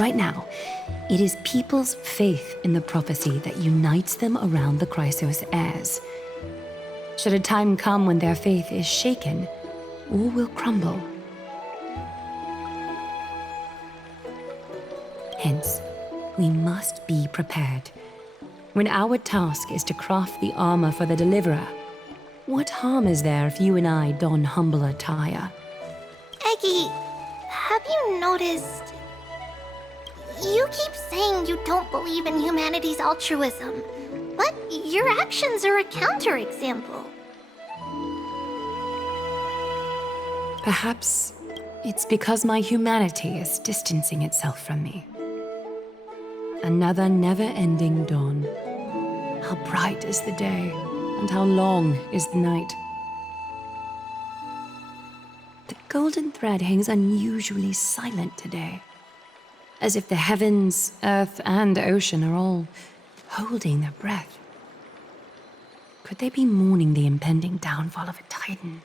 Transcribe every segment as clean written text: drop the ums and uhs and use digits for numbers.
Right now, it is people's faith in the prophecy that unites them around the Chrysos heirs. Should a time come when their faith is shaken, all will crumble. Hence, we must be prepared. When our task is to craft the armor for the Deliverer, what harm is there if you and I don humble attire? Eggy, have you noticed? You keep saying you don't believe in humanity's altruism, but your actions are a counterexample. Perhaps it's because my humanity is distancing itself from me. Another never-ending dawn. How bright is the day, and how long is the night. The golden thread hangs unusually silent today, as if the heavens, earth, and ocean are all holding their breath. Could they be mourning the impending downfall of a titan?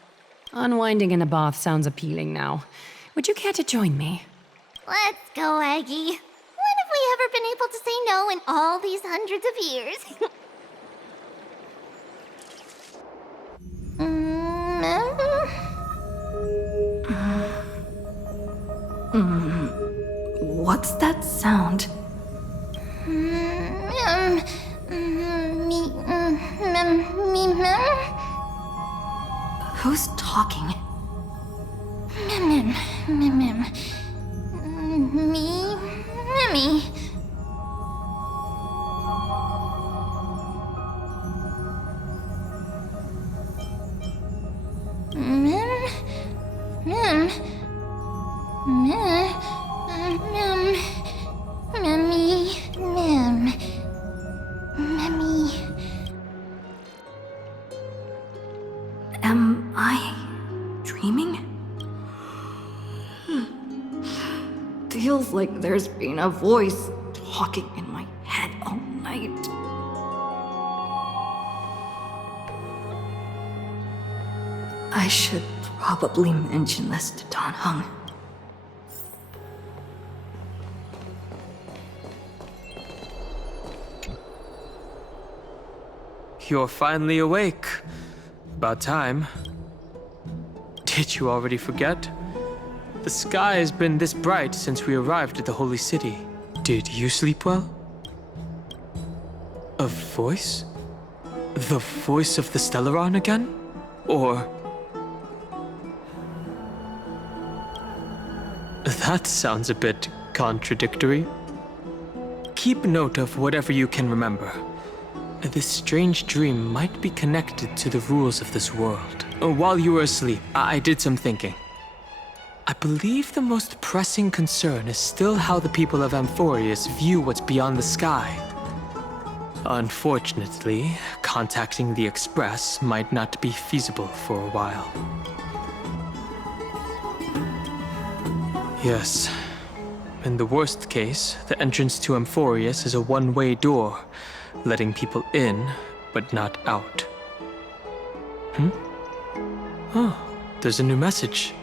Unwinding in a bath sounds appealing now. Would you care to join me? Let's go, Eggy. When have we ever been able to say no in all these hundreds of years? What's that sound? Who's talking? Me. Am I dreaming? Feels like there's been a voice talking in my head all night. I should probably mention this to Don Hung. You're finally awake. About time. Did you already forget? The sky has been this bright since we arrived at the Holy City. Did you sleep well? A voice? The voice of the Stellaron again? Or... That sounds a bit contradictory. Keep note of whatever you can remember. This strange dream might be connected to the rules of this world. While you were asleep, I did some thinking. I believe the most pressing concern is still how the people of Amphorius view what's beyond the sky. Unfortunately, contacting the Express might not be feasible for a while. Yes. In the worst case, the entrance to Amphorius is a one-way door, letting people in, but not out. Oh, there's a new message.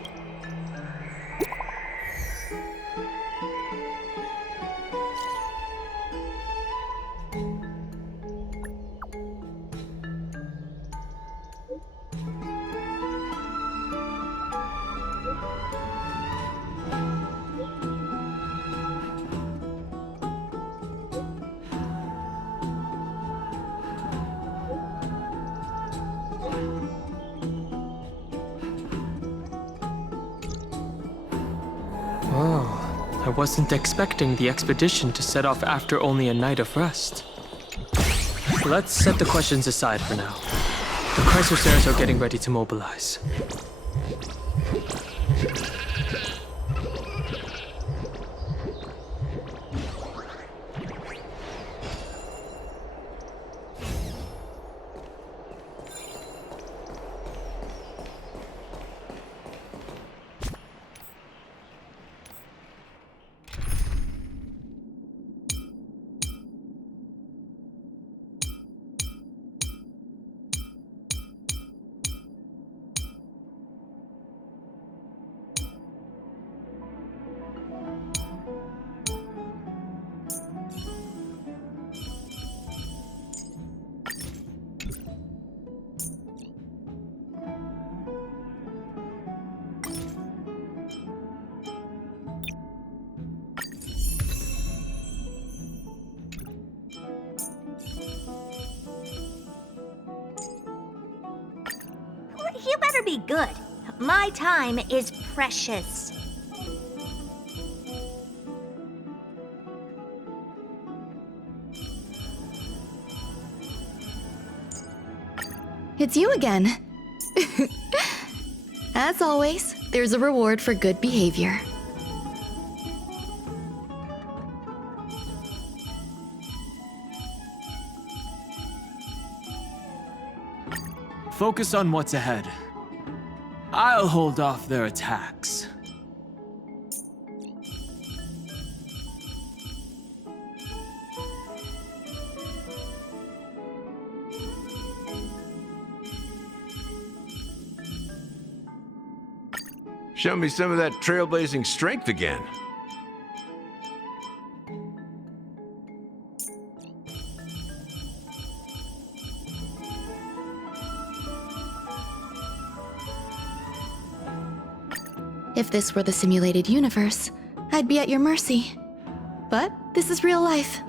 I wasn't expecting the expedition to set off after only a night of rest. Let's set the questions aside for now. The Chrysosaurs are getting ready to mobilize. You better be good. My time is precious. It's you again. As always, there's a reward for good behavior. Focus on what's ahead. I'll hold off their attacks. Show me some of that trailblazing strength again. If this were the simulated universe, I'd be at your mercy. But this is real life.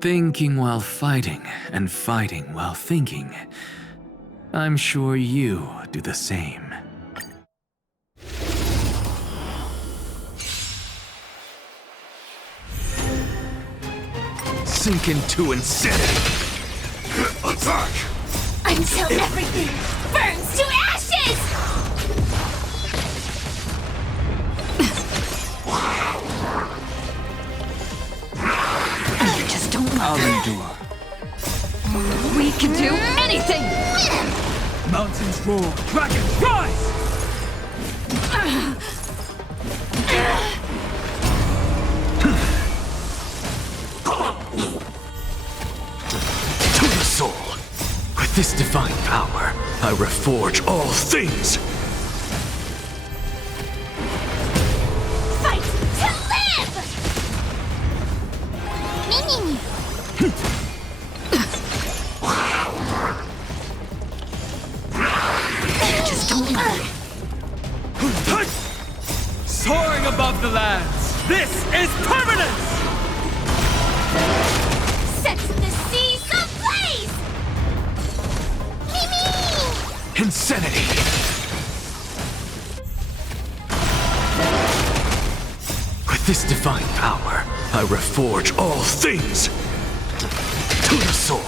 Thinking while fighting, and fighting while thinking. I'm sure you do the same. Sink into insanity. Attack! Until everything burns to ashes! You just don't I'll know. endure. We can do anything! Mountains roar, dragons rise! To the soul. With this divine power, I reforge all things. Fight to live! Me. Just don't know. Soaring above the lands, this is permanence! Sets the seas ablaze! Me! Insanity. With this divine power, I reforge all things. To the soul.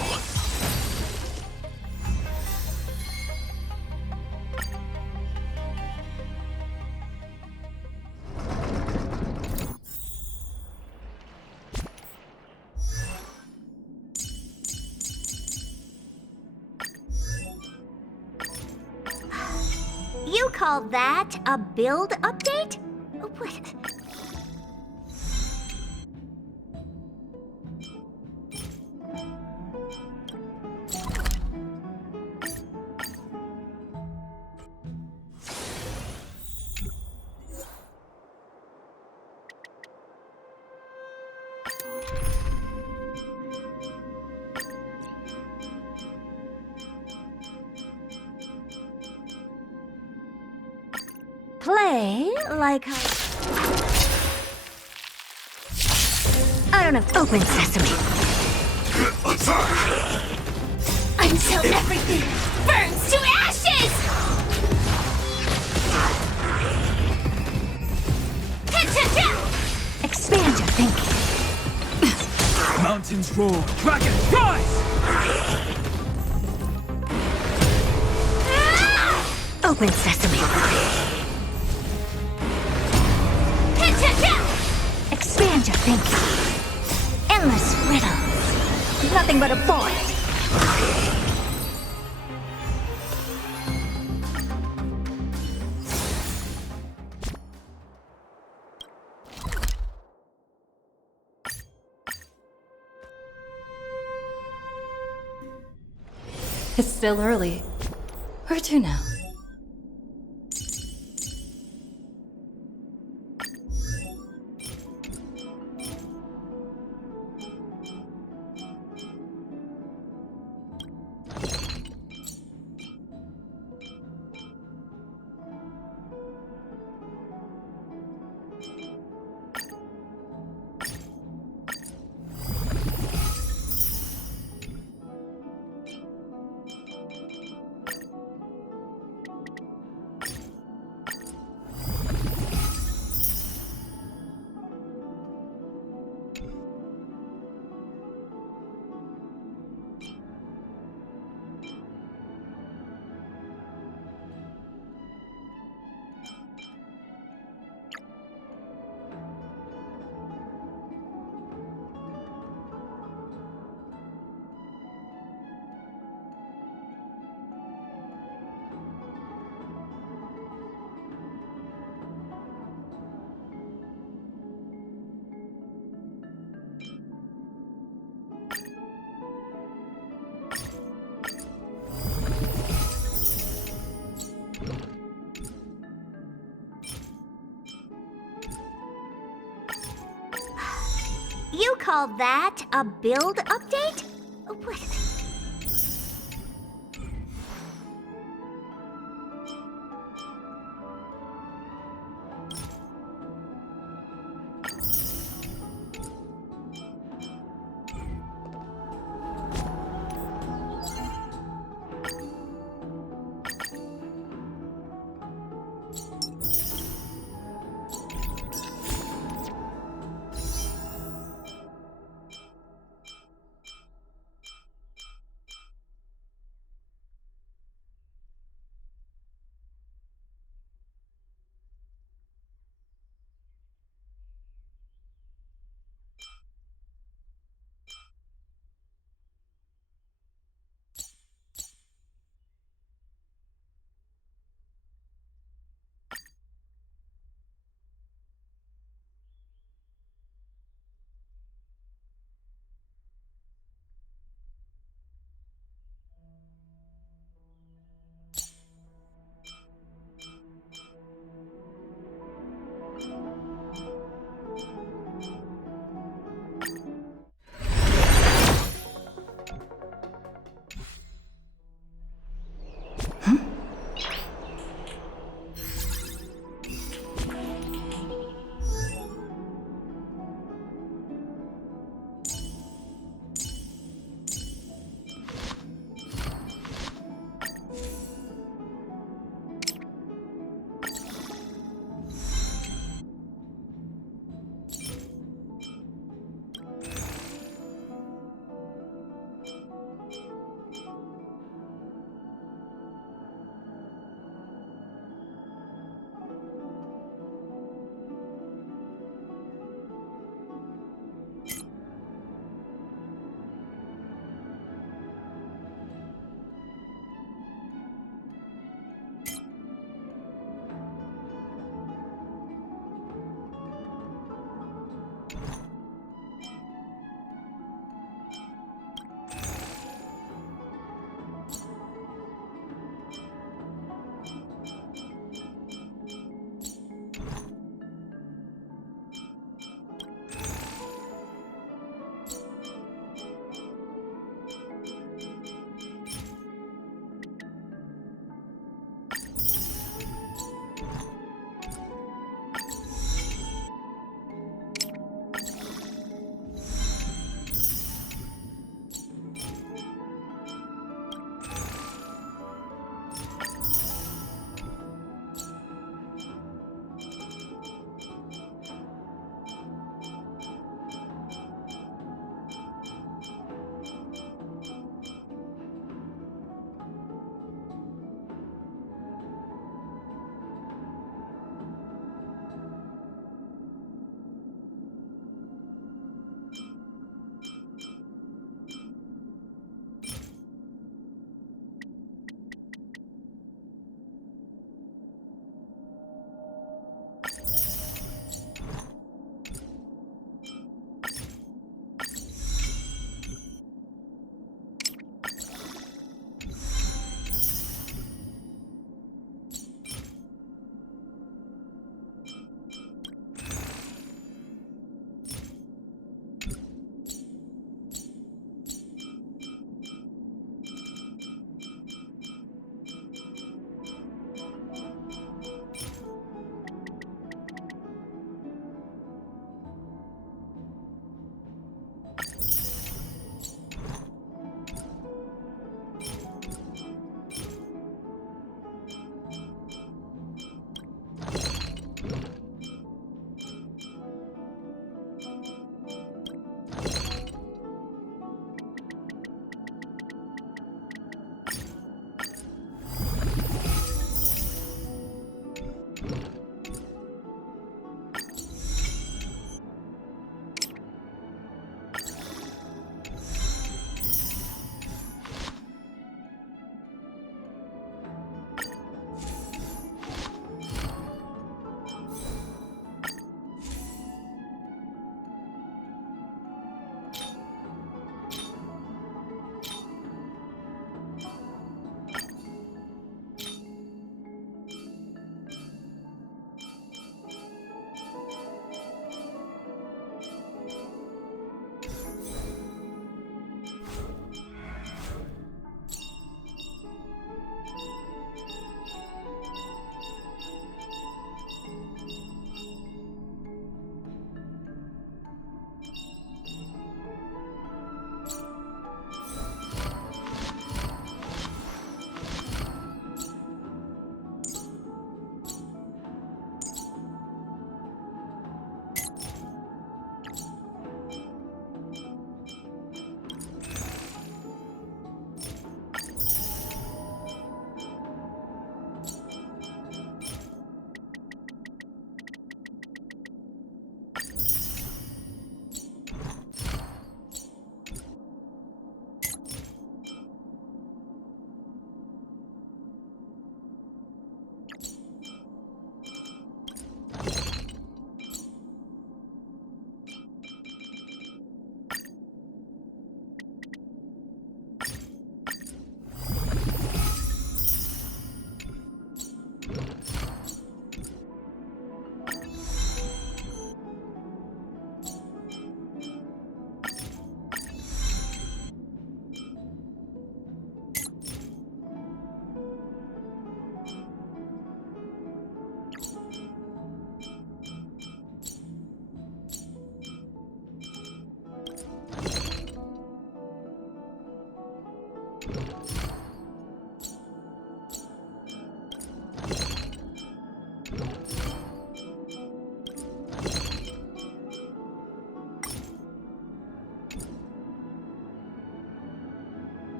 You call that a build update? What? Play like I don't know. Open sesame. Until everything burns to ashes! Expand your thinking. Mountains roar, dragons rise! Open sesame. Expand your thinking. Endless riddles. Nothing but a void. It's still early. Where to now? You call that a build update? What?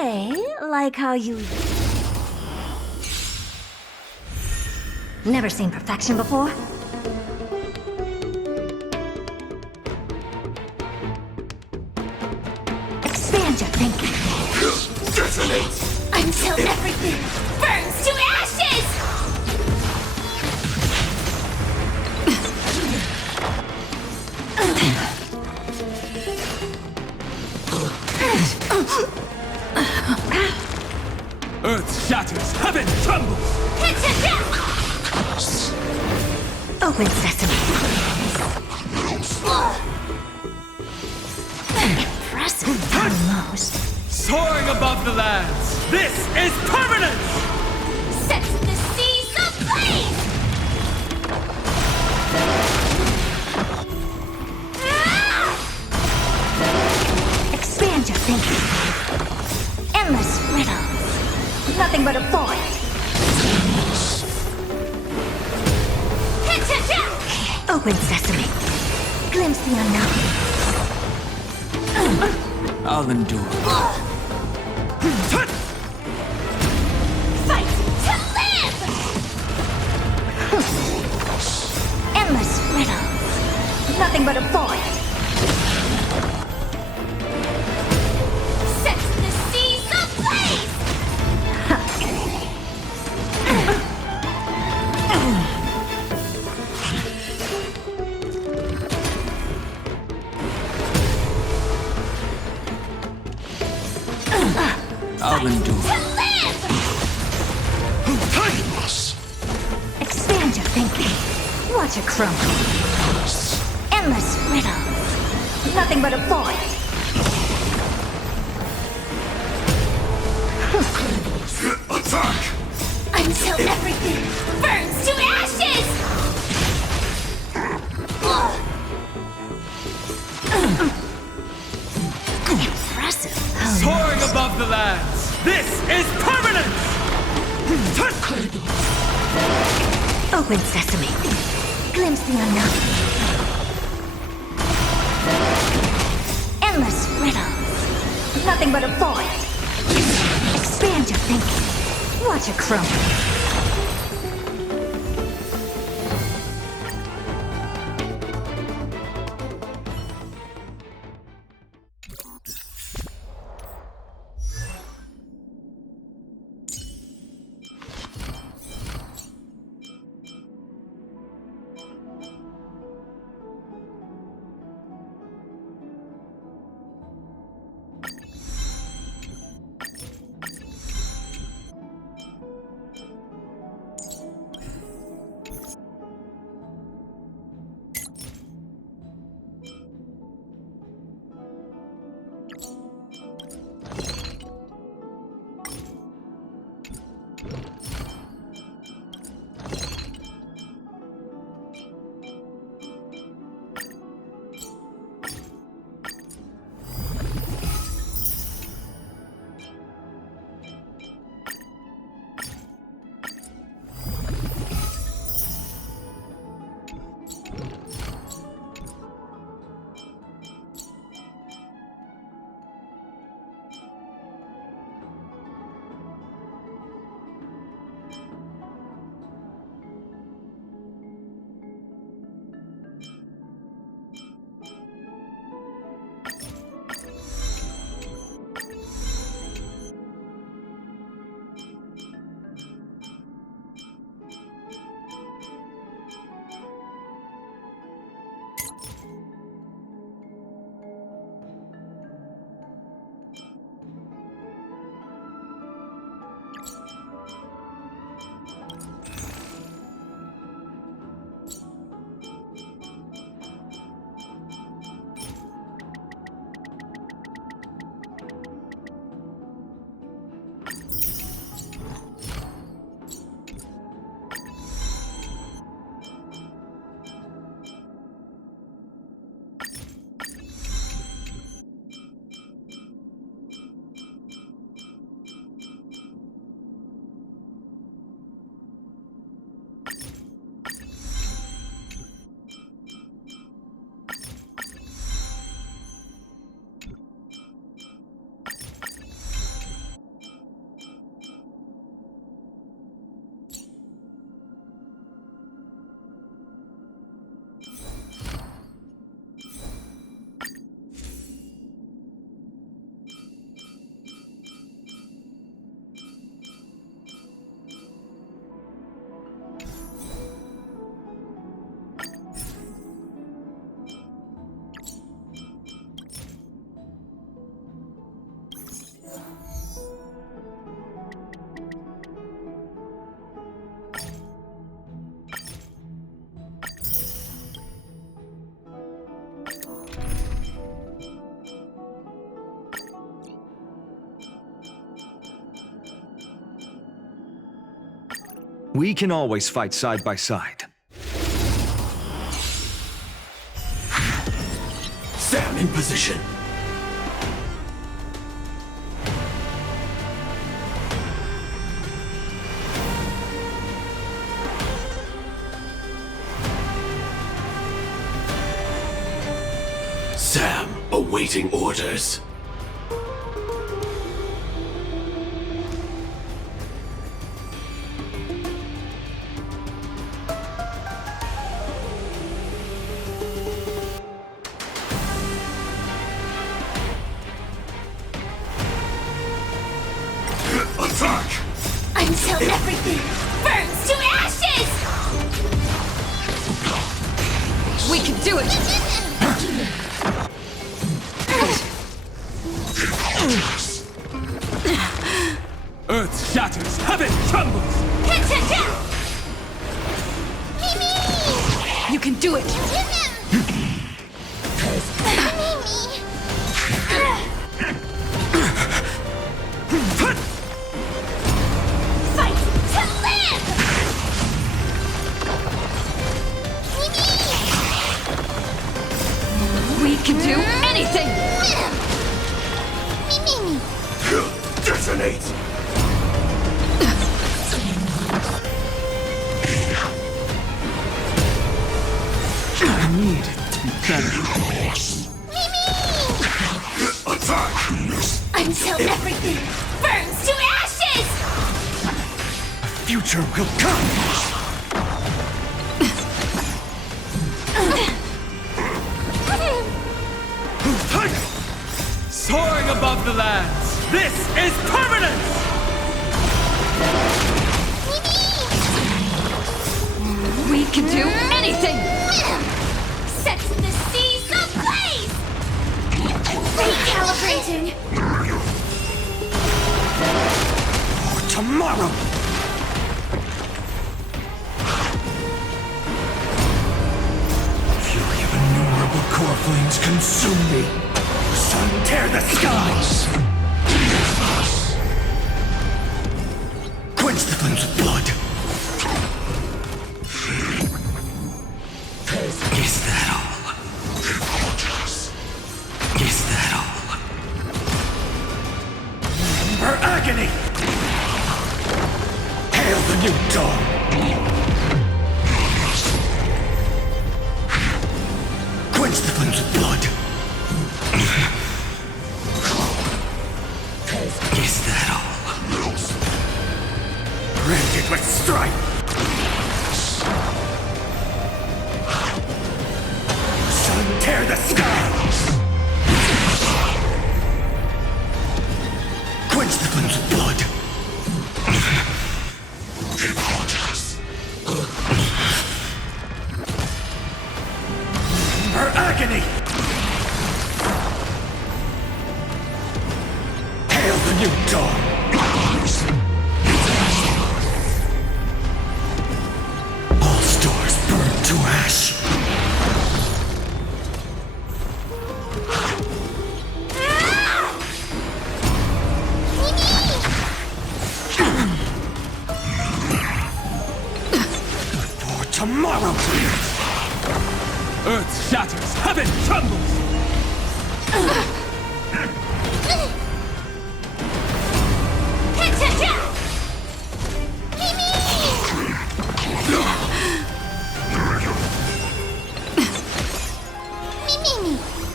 Say, like how you... Never seen perfection before? Expand your thinking. Detonate! Until everything burns to ashes! Earth shatters, heaven trembles! Open sesame. Impressive, almost. Soaring above the lands, this is permanence! Sets the seas ablaze! Expand your thinking. Endless riddles. Nothing but a void. Open sesame. Glimpse the unknown. I'll endure. Fight to live! Endless riddles. Nothing but a void. Sets the seas ablaze! I'll endure. To live! Expand your thinking. Watch it crumble. Endless riddles. Nothing but a void. Attack! Until everything burns to ashes! Impressive. Soaring above the lands, this is permanence! Open sesame. Glimpse the unknown. Endless riddles. Nothing but a void. Expand your thinking. Watch it crumble. We can always fight side by side. Sam in position. Sam, awaiting orders. Attack! Until everything burns to ashes! We can do it! Earth shatters, heaven trembles! You can do it! Fight to live! We can do anything! Detonate! I need to be better. Attack! Until everything burns to ashes! Future will come! Soaring above the lands, this is permanence! We can do anything! Sets the seas ablaze! Recalibrating! Tomorrow! Fury of innumerable core flames consume me! Sun, tear the skies! Quench the flames with blood! Is that all? Is that all? Her agony! Hail the new dawn! Quench the flames with blood! Is that all? Rend it with strife! Sun, tear the sky! Quench the flames with blood! Her agony! Hail the new dawn! All stars burn to ash! For tomorrow! Earth shatters, heaven trembles!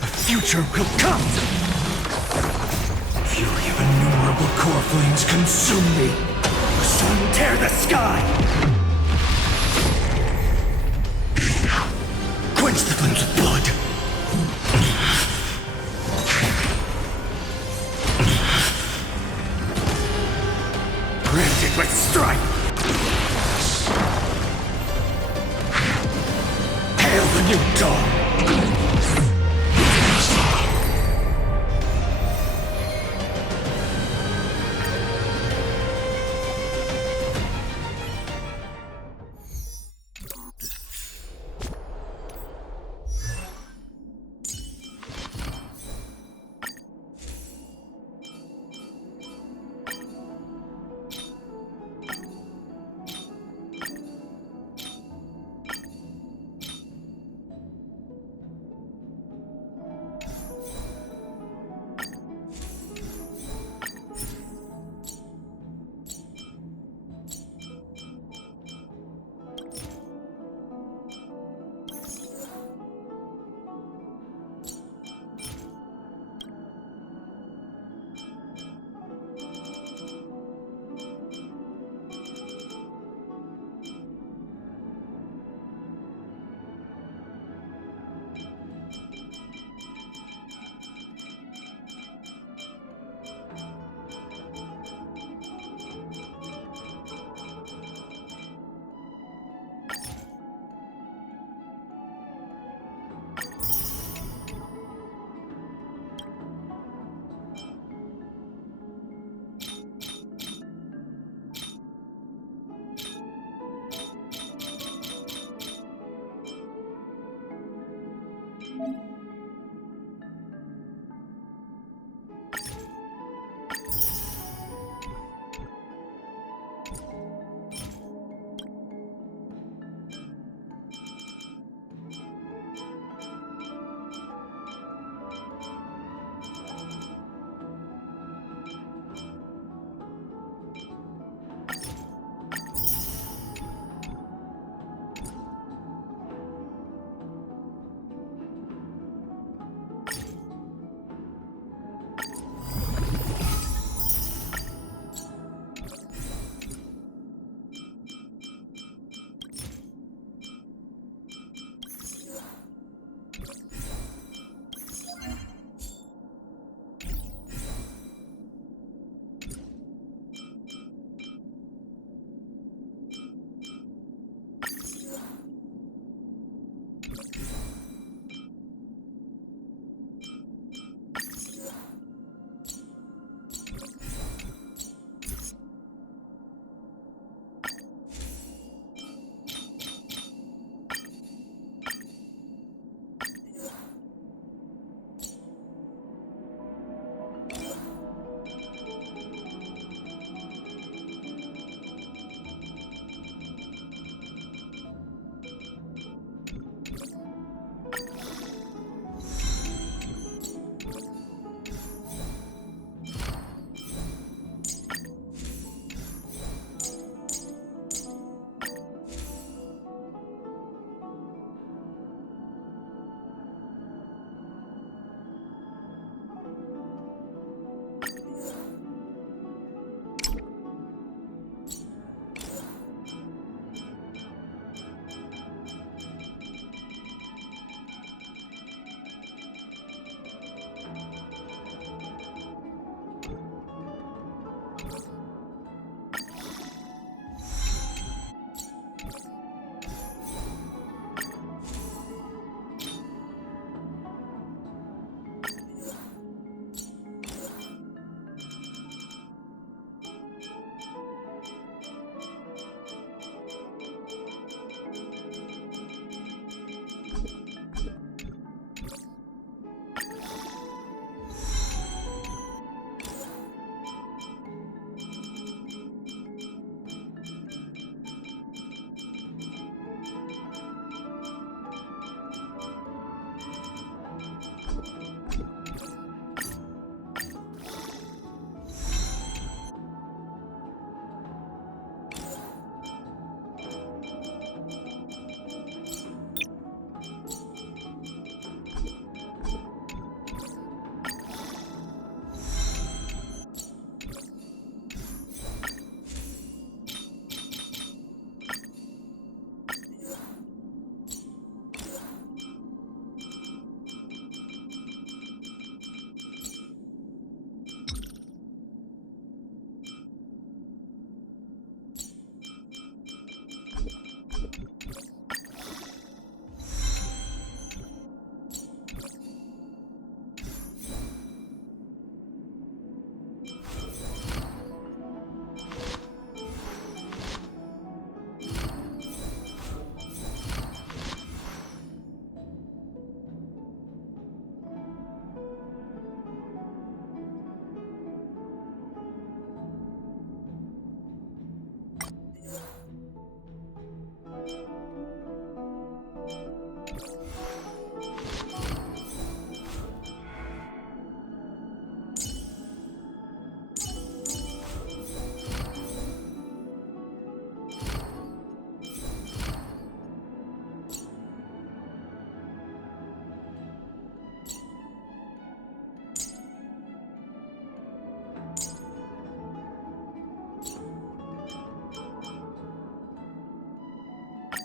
The future will come! Fury of innumerable core flames consume me! Sun, tear the sky! Quench the flames with blood! Rend it with strife! Hail the new dawn!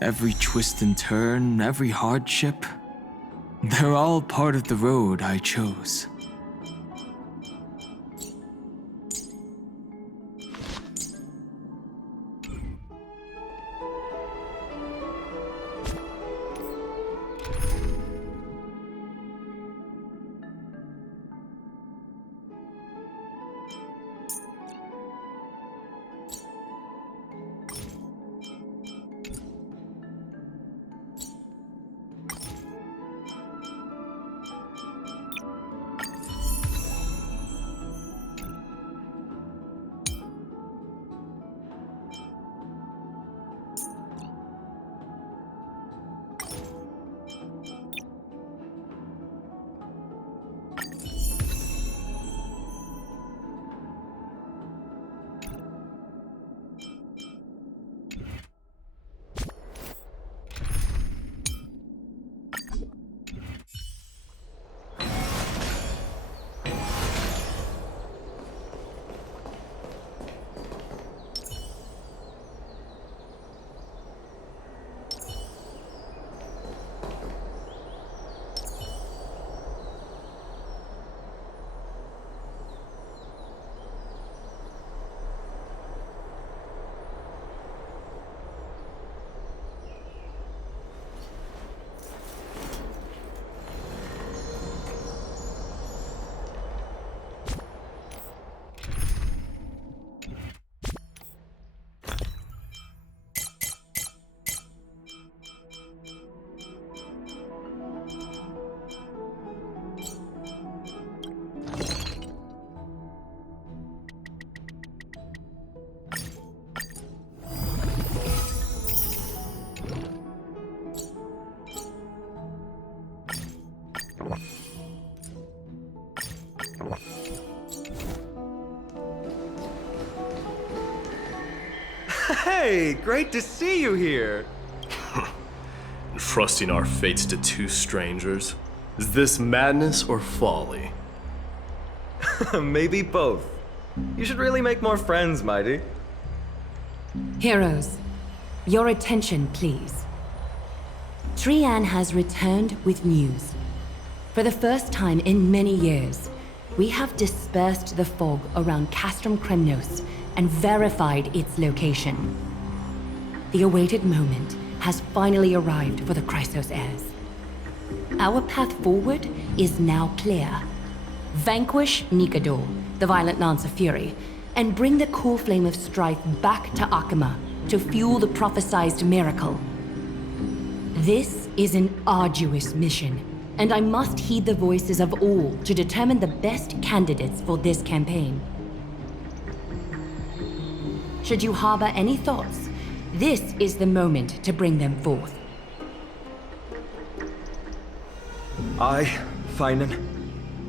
Every twist and turn, every hardship, they're all part of the road I chose. Hey, great to see you here. Entrusting our fates to two strangers? Is this madness or folly? Maybe both. You should really make more friends, Mighty. Heroes, your attention, please. Trian has returned with news. For the first time in many years, we have dispersed the fog around Castrum Kremnos and verified its location. The awaited moment has finally arrived for the Chrysos heirs. Our path forward is now clear. Vanquish Nikador, the violent Lance of Fury, and bring the core flame of strife back to Akima to fuel the prophesized miracle. This is an arduous mission, and I must heed the voices of all to determine the best candidates for this campaign. Should you harbor any thoughts, this is the moment to bring them forth. I, Finan,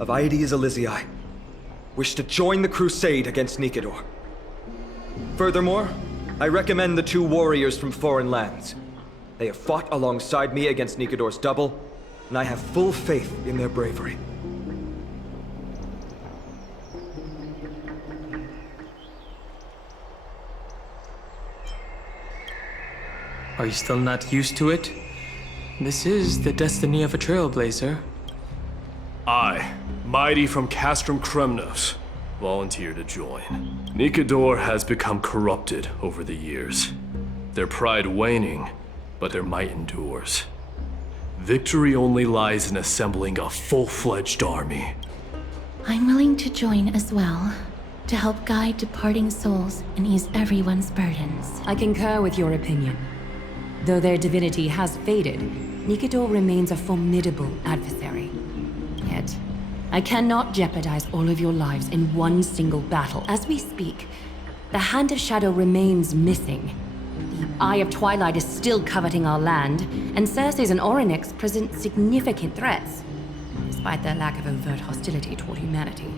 of Aedes Elysiae, wish to join the crusade against Nikador. Furthermore, I recommend the two warriors from foreign lands. They have fought alongside me against Nikador's double, and I have full faith in their bravery. Are you still not used to it? This is the destiny of a trailblazer. I, Mighty from Castrum Kremnos, volunteer to join. Nikador has become corrupted over the years. Their pride waning, but their might endures. Victory only lies in assembling a full-fledged army. I'm willing to join as well, to help guide departing souls and ease everyone's burdens. I concur with your opinion. Though their divinity has faded, Nikador remains a formidable adversary. Yet, I cannot jeopardize all of your lives in one single battle. As we speak, the Hand of Shadow remains missing. The Eye of Twilight is still coveting our land, and Circes and Orynyx present significant threats, despite their lack of overt hostility toward humanity.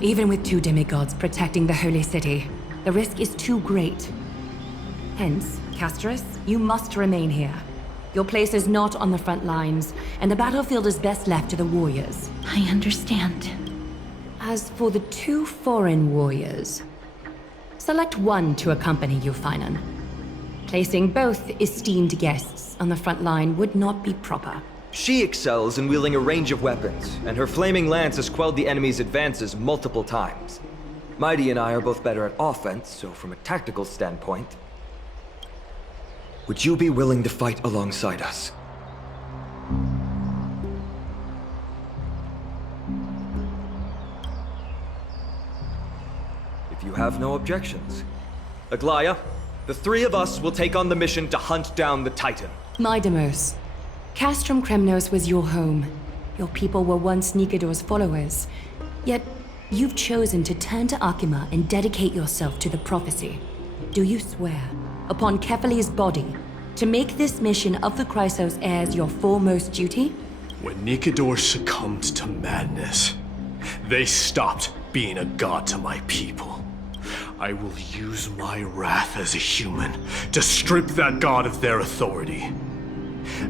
Even with two demigods protecting the Holy City, the risk is too great. Hence, Castris, you must remain here. Your place is not on the front lines, and the battlefield is best left to the warriors. I understand. As for the two foreign warriors, select one to accompany you, Finan. Placing both esteemed guests on the front line would not be proper. She excels in wielding a range of weapons, and her flaming lance has quelled the enemy's advances multiple times. Mighty and I are both better at offense, so from a tactical standpoint, would you be willing to fight alongside us? If you have no objections. Aglaya, the three of us will take on the mission to hunt down the Titan. Mydemos, Castrum Kremnos was your home. Your people were once Nikador's followers. Yet, you've chosen to turn to Akima and dedicate yourself to the prophecy. Do you swear, upon Kefali's body, to make this mission of the Chrysos heirs your foremost duty? When Nikador succumbed to madness, they stopped being a god to my people. I will use my wrath as a human to strip that god of their authority.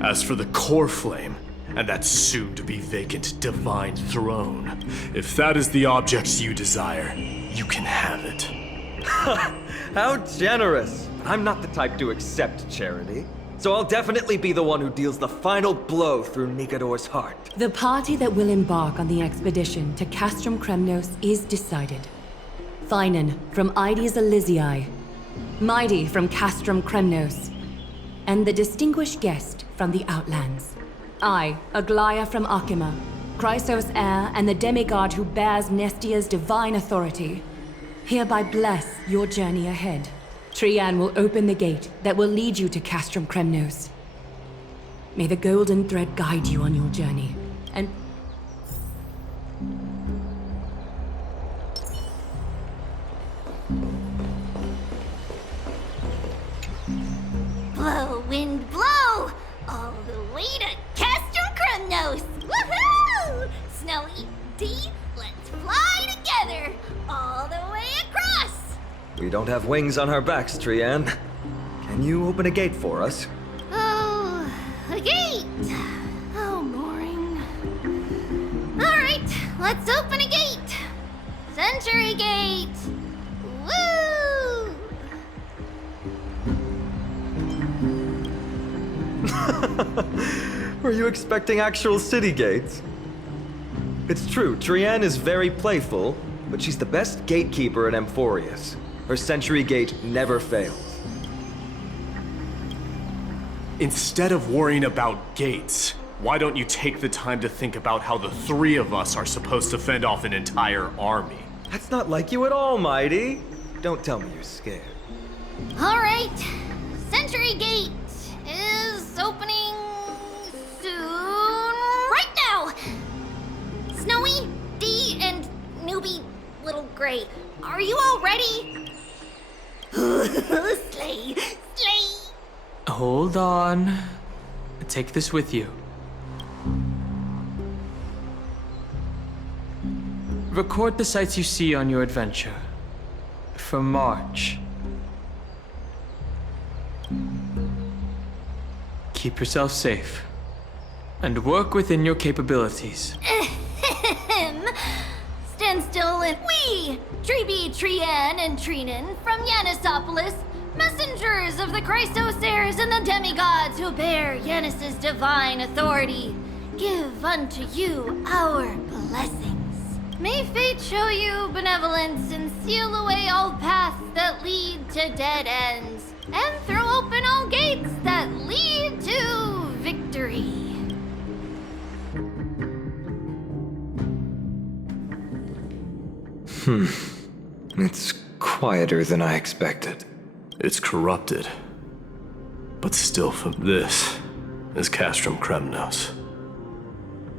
As for the core flame, and that soon-to-be vacant divine throne, if that is the object you desire, you can have it. How generous! I'm not the type to accept charity, so I'll definitely be the one who deals the final blow through Nikador's heart. The party that will embark on the expedition to Castrum Kremnos is decided. Finan from Aedes Elysiae, Mighty from Castrum Kremnos, and the distinguished guest from the Outlands. I, Aglaya from Akima, Chrysos heir and the demigod who bears Nestia's divine authority, hereby bless your journey ahead. Trian will open the gate that will lead you to Castrum Kremnos. May the golden thread guide you on your journey, and... Blow, wind, blow! All the way to Castrum Kremnos! Woohoo! Snowy D, let's fly together! All the way across! We don't have wings on our backs, Trian. Can you open a gate for us? Oh, a gate! Oh, boring. Alright, let's open a gate! Century Gate! Woo! Were you expecting actual city gates? It's true, Trienne is very playful, but she's the best gatekeeper in Amphorius. Her Century Gate never fails. Instead of worrying about gates, why don't you take the time to think about how the three of us are supposed to fend off an entire army? That's not like you at all, Mighty. Don't tell me you're scared. Alright, Century Gate is opening soon. Right now! Snowy, Dee, and newbie Little Gray, are you all ready? Slay! Slay! Hold on. Take this with you. Record the sights you see on your adventure. For March. Keep yourself safe. And work within your capabilities. Stand still and we, Treeby, Trienne, and Trinin from Yannisopolis, messengers of the Chrysosairs and the demigods who bear Yannis's divine authority, give unto you our blessings. May fate show you benevolence and seal away all paths that lead to dead ends, and throw open all gates that lead to victory. It's quieter than I expected. It's corrupted. But still, from this is Castrum Kremnos.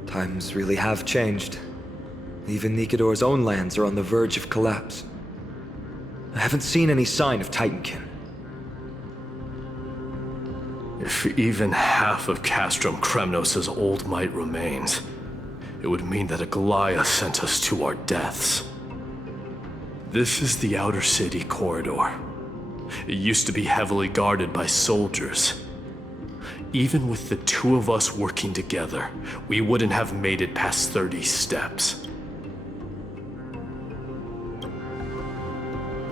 Times really have changed. Even Nikedor's own lands are on the verge of collapse. I haven't seen any sign of Titankin. If even half of Castrum Kremnos' old might remains, it would mean that a Goliath sent us to our deaths. This is the outer city corridor. It used to be heavily guarded by soldiers. Even with the two of us working together, we wouldn't have made it past 30 steps.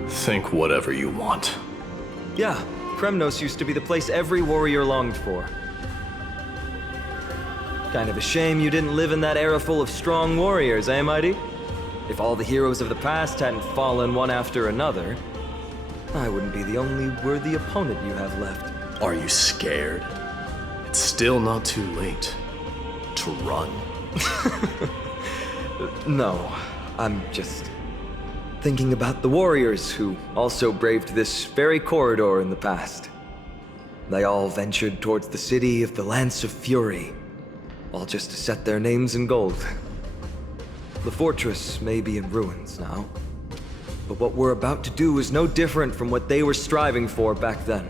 Think whatever you want. Yeah, Kremnos used to be the place every warrior longed for. Kind of a shame you didn't live in that era full of strong warriors, eh, Mighty? If all the heroes of the past hadn't fallen one after another, I wouldn't be the only worthy opponent you have left. Are you scared? It's still not too late to run. No, I'm just thinking about the warriors who also braved this very corridor in the past. They all ventured towards the city of the Lance of Fury, all just to set their names in gold. The fortress may be in ruins now, but what we're about to do is no different from what they were striving for back then.